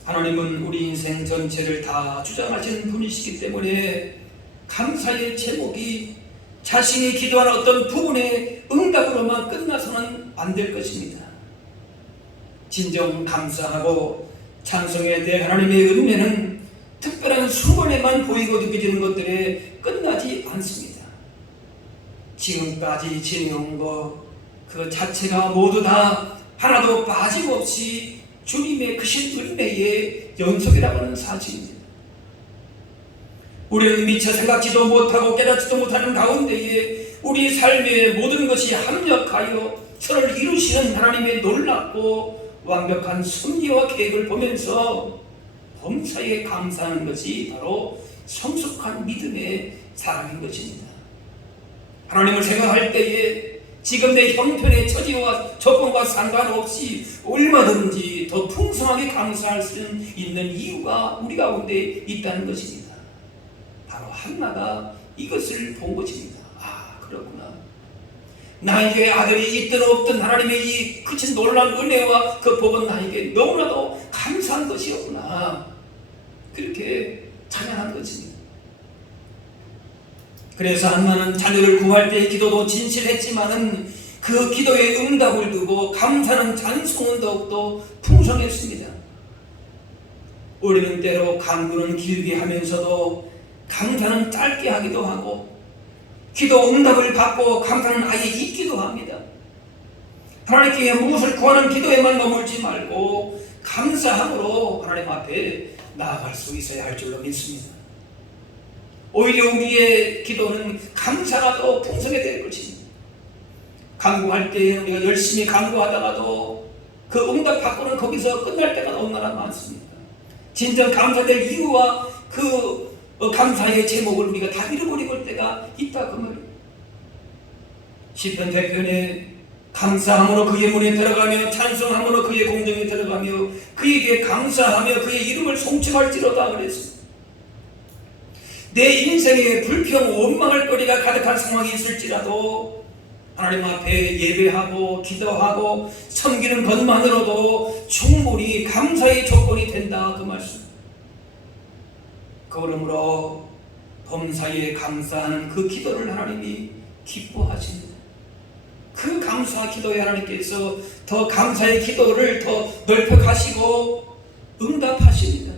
하나님은 우리 인생 전체를 다 주장하시는 분이시기 때문에 감사의 제목이 자신이 기도하는 어떤 부분의 응답으로만 끝나서는 안 될 것입니다. 진정 감사하고 찬송해야 될 하나님의 은혜는 특별한 순간에만 보이고 느껴지는 것들에 끝나지 않습니다. 지금까지 지내온 것 그 자체가 모두 다 하나도 빠짐없이 주님의 크신 은혜의 연속이라고 하는 사실입니다. 우리는 미처 생각지도 못하고 깨닫지도 못하는 가운데에 우리 삶의 모든 것이 합력하여 서로를 이루시는 하나님의 놀랍고 완벽한 섭리와 계획을 보면서 범사에 감사하는 것이 바로 성숙한 믿음의 사람인 것입니다. 하나님을 생각할 때에 지금 내 형편의 처지와 조건과 상관없이 얼마든지 더 풍성하게 감사할 수 있는 이유가 우리 가운데 있다는 것입니다. 바로 한나가 이것을 본 것입니다. 아, 그렇구나. 나에게 아들이 있든 없든 하나님의 이 크신 놀라운 은혜와 그 복은 나에게 너무나도 감사한 것이었구나. 그렇게 찬양한 것입니다. 그래서 한나는 자녀를 구할 때의 기도도 진실했지만은 그 기도의 응답을 두고 감사는 찬송은 더욱더 풍성했습니다. 우리는 때로 간구는 길게 하면서도 감사는 짧게 하기도 하고 기도 응답을 받고 감사는 아예 잊기도 합니다. 하나님께 무엇을 구하는 기도에만 머물지 말고 감사함으로 하나님 앞에 나아갈 수 있어야 할 줄로 믿습니다. 오히려 우리의 기도는 감사가 더 풍성해 될 것입니다. 간구할 때 우리가 열심히 간구하다가도 그 응답 받고는 거기서 끝날 때가 얼마나 많습니까? 진정 감사될 이유와 그 감사의 제목을 우리가 다 잃어버리고 올 때가 있다 그 말이에요. 시편 100편에 감사함으로 그의 문에 들어가며 찬송함으로 그의 공정에 들어가며 그에게 감사하며 그의 이름을 송축할지로다 그랬습니다. 내 인생에 불평 원망할 거리가 가득한 상황이 있을지라도 하나님 앞에 예배하고 기도하고 섬기는 것만으로도 충분히 감사의 조건이 된다 그 말씀. 그러므로 범사에 감사하는 그 기도를 하나님이 기뻐하십니다. 그 감사 기도에 하나님께서 더 감사의 기도를 더 넓혀 가시고 응답하십니다.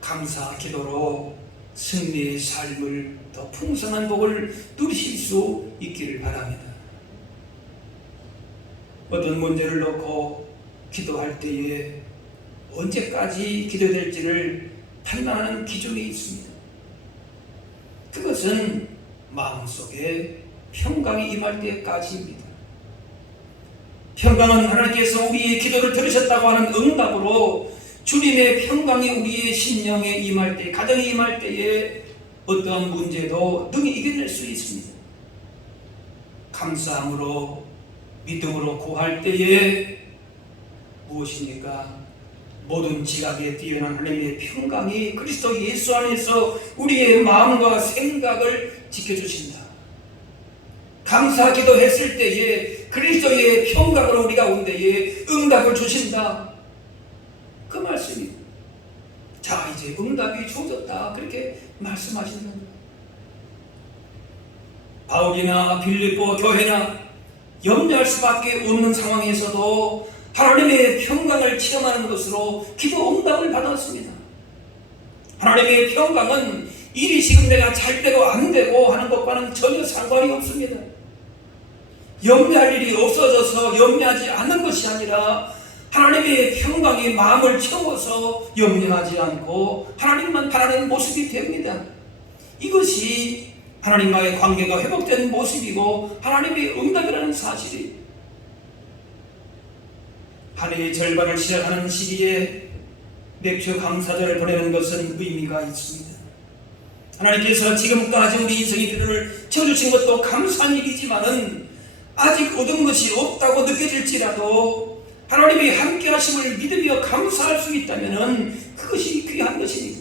감사 기도로 승리의 삶을 더 풍성한 복을 누리실 수 있기를 바랍니다. 어떤 문제를 놓고 기도할 때에 언제까지 기도될지를 판단하는 기준이 있습니다. 그것은 마음속에 평강이 임할 때까지입니다. 평강은 하나님께서 우리의 기도를 들으셨다고 하는 응답으로 주님의 평강이 우리의 심령에 임할 때, 가정에 임할 때에 어떠한 문제도 능히 이겨낼 수 있습니다. 감사함으로 믿음으로 구할 때에 무엇입니까? 모든 지각에 뛰어난 하나님의 평강이 그리스도 예수 안에서 우리의 마음과 생각을 지켜주신다. 감사 기도했을 때에 그리스도의 평강으로 우리 가운데에 응답을 주신다. 그 말씀입니다. 자, 이제 응답이 주어졌다. 그렇게 말씀하시는 겁니다. 바울이나 빌립보 교회나 염려할 수밖에 없는 상황에서도 하나님의 평강을 체험하는 것으로 기도 응답을 받았습니다. 하나님의 평강은 일이 지금 내가 잘 되고 안 되고 하는 것과는 전혀 상관이 없습니다. 염려할 일이 없어져서 염려하지 않는 것이 아니라 하나님의 평강이 마음을 채워서 염려하지 않고 하나님만 바라는 모습이 됩니다. 이것이 하나님과의 관계가 회복된 모습이고 하나님의 응답이라는 사실이 한 해의 절반을 시작하는 시기에 맥주 감사절을 보내는 것은 의미가 있습니다. 하나님께서 지금까지 우리 인생의 필요를 채워주신 것도 감사한 일이지만은 아직 얻은 것이 없다고 느껴질지라도 하나님의 함께 하심을 믿으며 감사할 수 있다면 그것이 귀한 것입니다.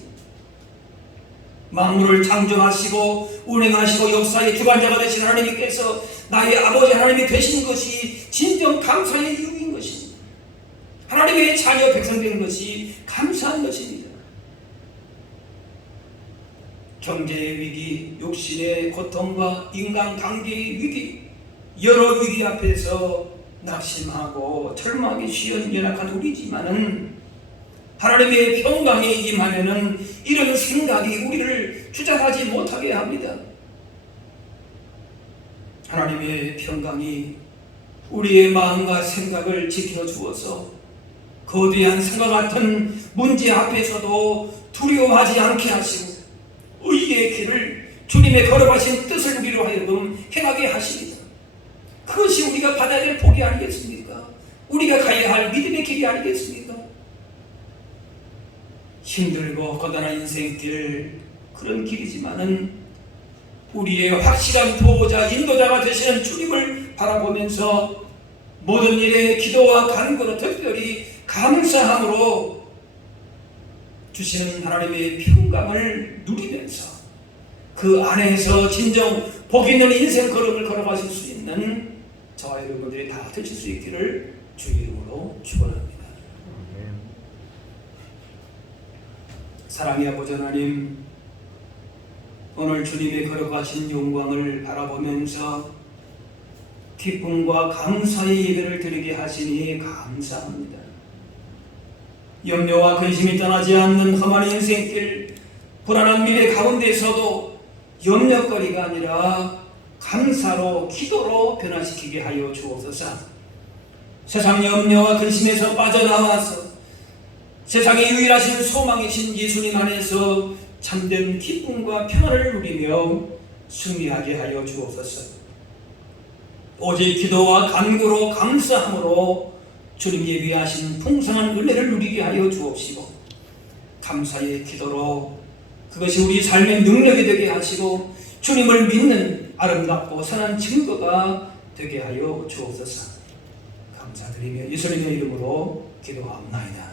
만물을 창조하시고 운행하시고 역사의 주관자가 되신 하나님께서 나의 아버지 하나님이 되신 것이 진정 감사의 이유인 것입니다. 하나님의 자녀 백성 된 것이 감사한 것입니다. 경제의 위기, 욕심의 고통과 인간관계의 위기, 여러 위기 앞에서 낙심하고 절망이 쉬운 연약한 우리지만은 하나님의 평강이 임하면은 이런 생각이 우리를 주장하지 못하게 합니다. 하나님의 평강이 우리의 마음과 생각을 지켜주어서 거대한 산과 같은 문제 앞에서도 두려워하지 않게 하시고 의의 길을 주님의 걸어가신 뜻을 우리로 하여금 행하게 하십니다. 그것이 우리가 받아야 될 복이 아니겠습니까? 우리가 가야 할 믿음의 길이 아니겠습니까? 힘들고 고단한 인생길, 그런 길이지만은 우리의 확실한 보호자, 인도자가 되시는 주님을 바라보면서 모든 일에 기도와 간구로 특별히 감사함으로 주시는 하나님의 평강을 누리면서 그 안에서 진정 복 있는 인생 걸음을 걸어가실 수 있는 저와 여러분들이 다 되실 수 있기를 주의 이름으로 축원합니다. 사랑의 아버지 하나님, 오늘 주님의 걸어가신 영광을 바라보면서 기쁨과 감사의 예배를 드리게 하시니 감사합니다. 염려와 근심이 떠나지 않는 험한 인생길, 불안한 미래 가운데서도 염려거리가 아니라 감사로, 기도로 변화시키게 하여 주옵소서. 세상 염려와 근심에서 빠져나와서 세상의 유일하신 소망이신 예수님 안에서 참된 기쁨과 평안을 누리며 승리하게 하여 주옵소서. 오직 기도와 간구로 감사함으로 주님 예비하신 풍성한 은혜를 누리게 하여 주옵시고, 감사의 기도로 그것이 우리 삶의 능력이 되게 하시고 주님을 믿는 아름답고 선한 증거가 되게 하여 주옵소서. 감사드리며 예수님의 이름으로 기도하옵나이다.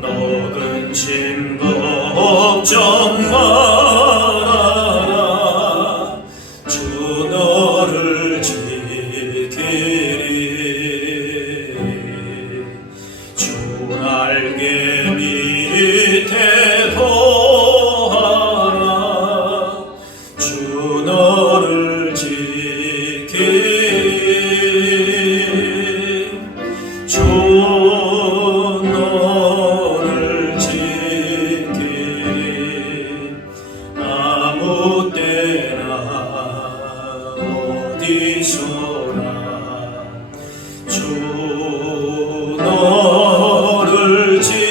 너 근심 걱정 마라. 주 너를 지키리. 주 날개 밑에 거하라. 주 너를 지키리. 주 아무 때나 어디서나 주 너를 지키리.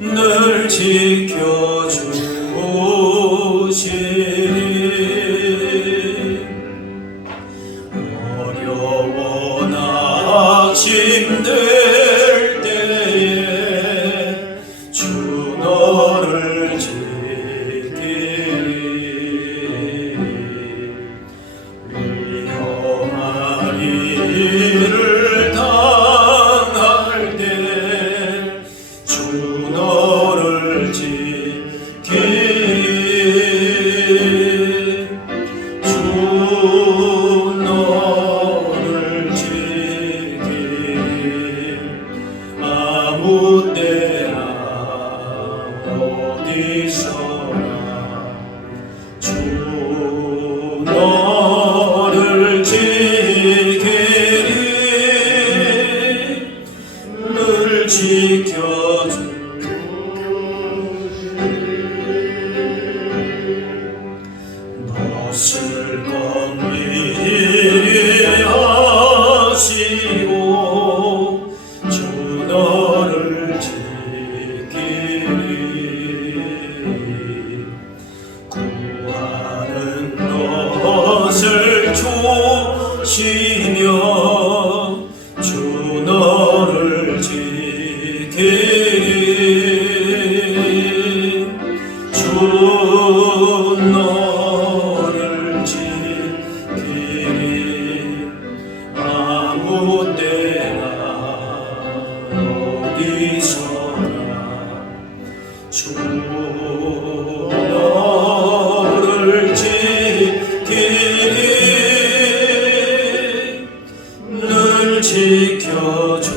늘 지켜주시리. 어려워 낙심될 때에 주 너를 지키리. 위험한 일을 당할 때 주 너를 지키리. 주 너를 지키리. 아무 때나 어디서나 주 너를 지키리. 늘 지켜주시리. 돛을 건미리 하시고 주 너를 지키리. 아무 때나 어디서나 주 너를 지키리 늘 지켜주시리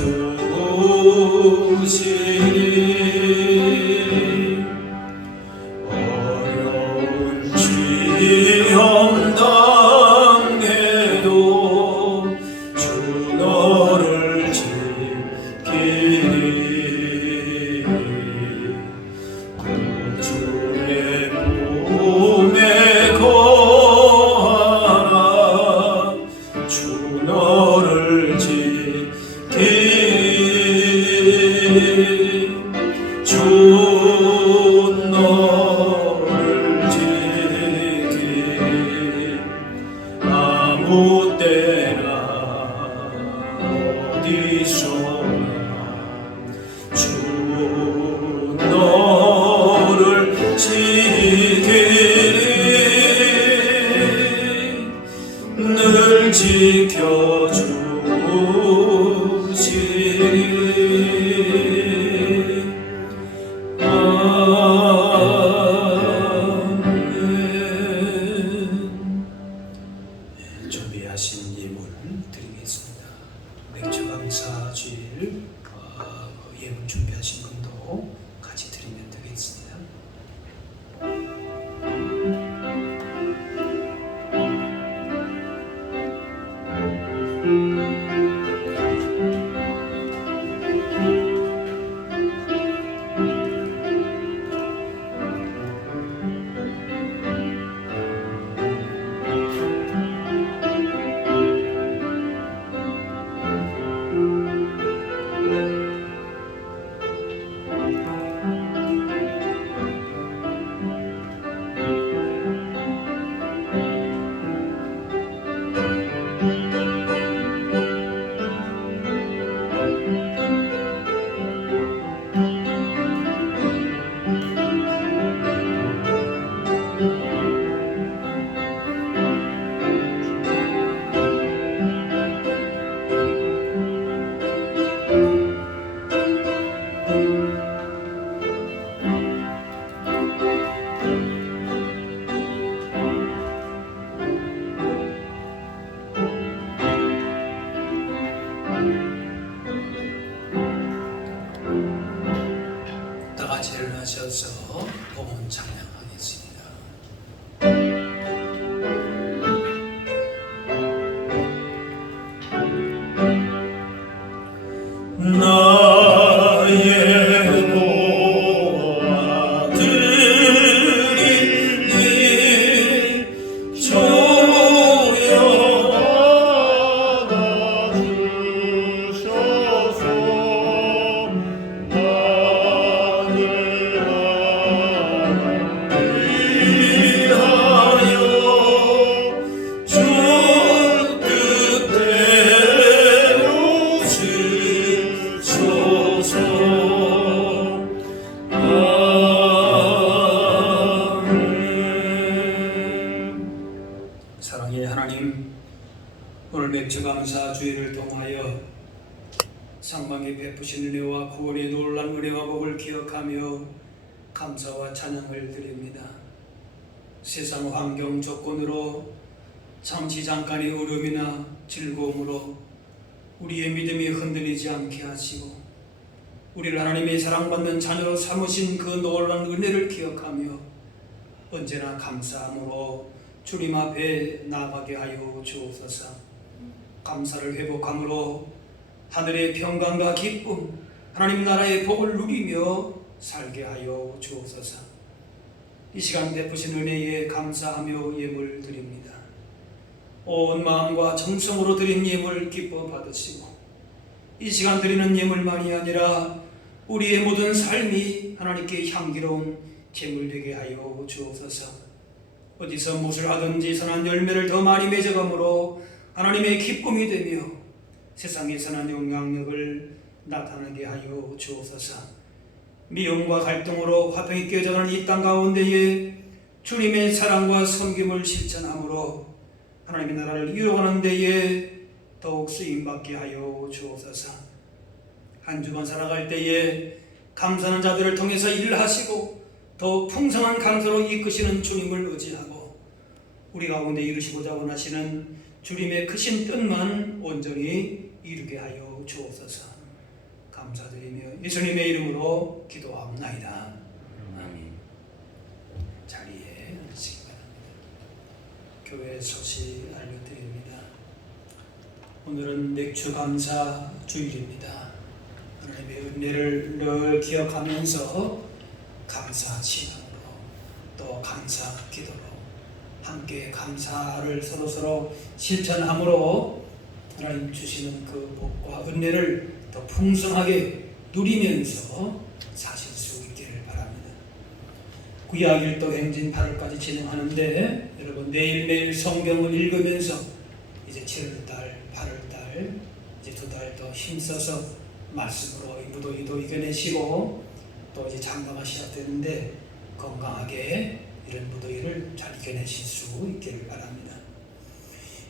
어려운 시험 당해도 주 너를 지키리 구주의 몸에 거하라 주 너를 지키리 주 너를 지키리 아무 때나 어디서나 주 너를 지키리 늘 지켜주시리 아멘. 준비하신 예물 드리겠습니다. 맥주 감사 주일 예물 준비하신 분도 같이 드리면 되겠습니다. 다 같이 일어나셔서 복음 찬양하겠습니다. 나의 보아들이니 조여 주셔서 나를 위하여 주 뜻대로 주소서. 아멘. 사랑의 하나님, 오늘 맥주 감사 주일을 통하여 상방에 베푸신 은혜와 구원의 놀란 은혜와 복을 기억하며 감사와 찬양을 드립니다. 세상 환경 조건으로 잠시 잠깐의 울음이나 즐거움으로 우리의 믿음이 흔들리지 않게 하시고 우리를 하나님의 사랑받는 자녀로 삼으신 그 놀란 은혜를 기억하며 언제나 감사함으로 주님 앞에 나아가게 하여 주옵소서. 감사를 회복함으로 하늘의 평강과 기쁨, 하나님 나라의 복을 누리며 살게 하여 주옵소서. 이 시간 베푸신 은혜에 감사하며 예물 드립니다. 온 마음과 정성으로 드린 예물 기뻐 받으시고 이 시간 드리는 예물만이 아니라 우리의 모든 삶이 하나님께 향기로운 제물 되게 하여 주옵소서. 어디서 무엇을 하든지 선한 열매를 더 많이 맺어감으로 하나님의 기쁨이 되며 세상의 선한 영향력을 나타나게 하여 주옵소서. 미움과 갈등으로 화평이 깨져가는 이 땅 가운데에 주님의 사랑과 섬김을 실천함으로 하나님의 나라를 이루어가는 데에 더욱 쓰임받게 하여 주옵소서. 한 주간 살아갈 때에 감사하는 자들을 통해서 일을 하시고 더욱 풍성한 감사로 이끄시는 주님을 의지하고 우리 가운데 이루시고자 원하시는 주님의 크신 뜻만 온전히 이루게 하여 주옵소서. 감사드리며 예수님의 이름으로 기도하옵나이다. 아멘. 자리에 앉으시기 바랍니다. 교회 소식 알려드립니다. 오늘은 맥주 감사 주일입니다. 하나님의 은혜를 늘 기억하면서 감사 신앙으로 또 감사 기도로 함께 감사를 서로서로 실천함으로 하나님 주시는 그 복과 은혜를 더 풍성하게 누리면서 사실 수 있기를 바랍니다. 구약일도 행진 8월까지 진행하는데 여러분 매일매일 성경을 읽으면서 이제 7월달, 8월달 이제 2달 더 힘써서 말씀으로 이 무더위도 이겨내시고 또 이제 장마가 시작되는데 건강하게 이런 무더위를 잘 이겨내실 수 있기를 바랍니다.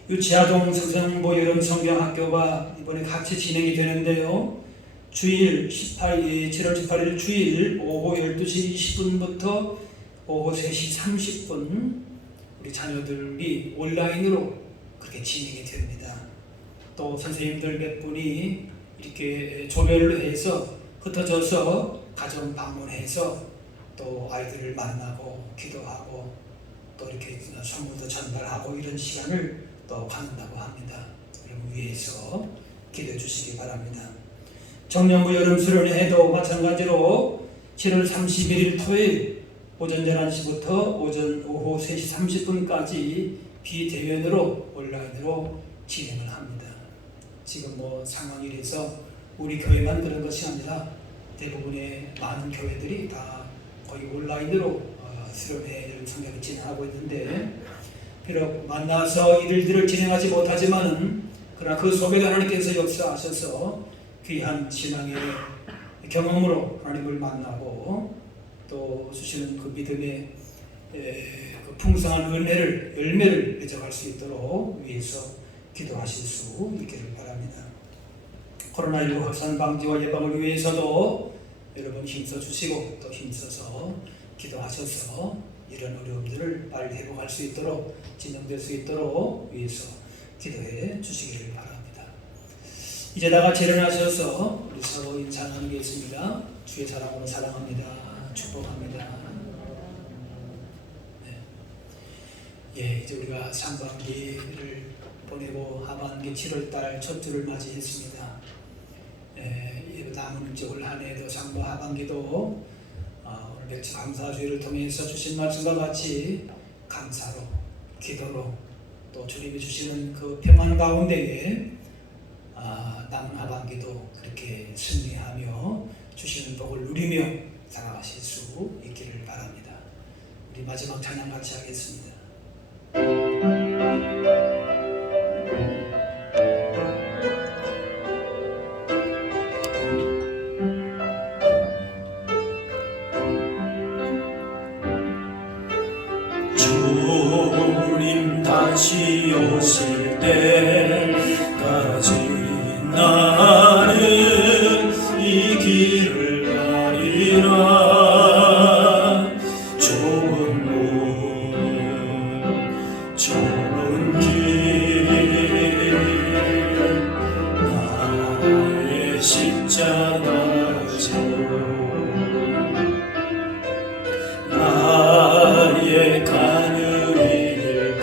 유치아동 성성보 여름 성경학교가 이번에 같이 진행이 되는데요. 주일 7월 18일 주일 오후 12시 20분부터 오후 3시 30분 우리 자녀들이 온라인으로 그렇게 진행이 됩니다. 또 선생님들 몇 분이 이렇게 조별로 해서 흩어져서 가정 방문해서 또 아이들을 만나고 기도하고 또 이렇게 선물도 전달하고 이런 시간을 또 갖는다고 합니다. 여러분 위해서 기도해 주시기 바랍니다. 정년부 여름 수련회도 마찬가지로 7월 31일 토요일 오전 11시부터 오후 3시 30분까지 비대면으로 온라인으로 진행을 합니다. 지금 상황이 이래서 우리 교회만 그런 것이 아니라 대부분의 많은 교회들이 다 거의 온라인으로 수련회를 성경을 진행하고 있는데 비록 만나서 일들을 진행하지 못하지만은 그러나 그 속에도 하나님께서 역사하셔서 귀한 신앙의 경험으로 하나님을 만나고 또 주시는 그 믿음의 그 풍성한 은혜를 열매를 맺어갈 수 있도록 위해서 기도하실 수 있기를 바랍니다. 코로나19 확산 방지와 예방을 위해서도 여러분 힘써 주시고 또 힘써서 기도하셔서 이런 어려움들을 빨리 회복할 수 있도록 진정될 수 있도록 위해서 기도해 주시기를 바랍니다. 이제 다 같이 일어나셔서 우리 서로 인사 나누겠습니다. 주의 사랑으로 사랑합니다. 축복합니다. 네. 이제 우리가 상반기를 보내고 하반기 7월달 첫 주를 맞이했습니다. 남은 이제 올 한 해도 상부 하반기도 오늘 맥주 감사주의를 통해서 주신 말씀과 같이 감사로 기도로 또 주님이 주시는 그 평안 가운데에 남은 하반기도 그렇게 승리하며 주시는 복을 누리며 살아가실 수 있기를 바랍니다. 우리 마지막 찬양 같이 하겠습니다. 주님 다시 오실 때까지 나는 이 길을 가리라. 좋은 몸 좋은 길 나의 십자가 져 나의 가는 일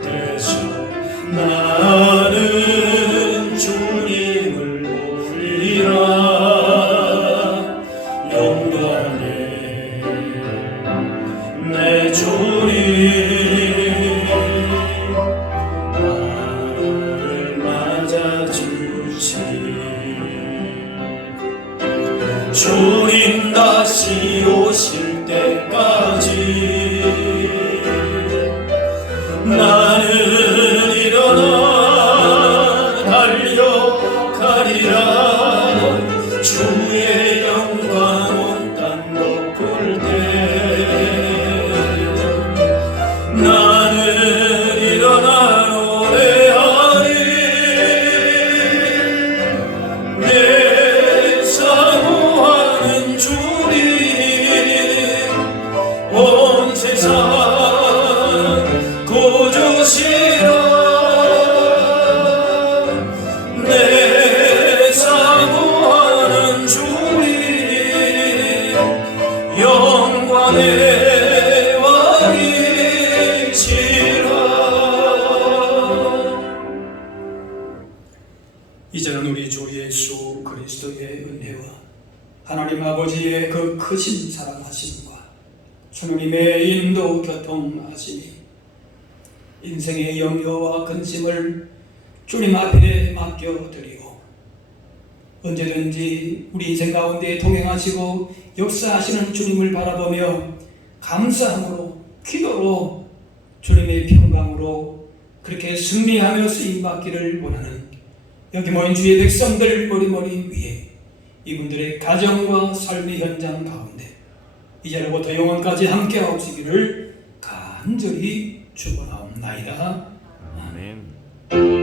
끝에서 나는 주님을 올리라. 영광에 내 주님 나를 맞아주시. 주님 다시 오실 때까지 나는 일어나 달려가리라. 주의 영광 온 땅 덮을 때 나는 일어나 노래하리. 이제는 우리 주 예수 그리스도의 은혜와 하나님 아버지의 그 크신 사랑하심과 주님의 인도 교통하심이 인생의 염려와 근심을 주님 앞에 맡겨드리고 언제든지 우리 인생 가운데 동행하시고 역사하시는 주님을 바라보며 감사함으로 기도로 주님의 평강으로 그렇게 승리하며 쓰임받기를 원하는 여기 모인 주의 백성들 머리머리 위에 이분들의 가정과 삶의 현장 가운데 이제로부터 영원까지 함께 하옵시기를 간절히 축원하옵나이다. 아멘.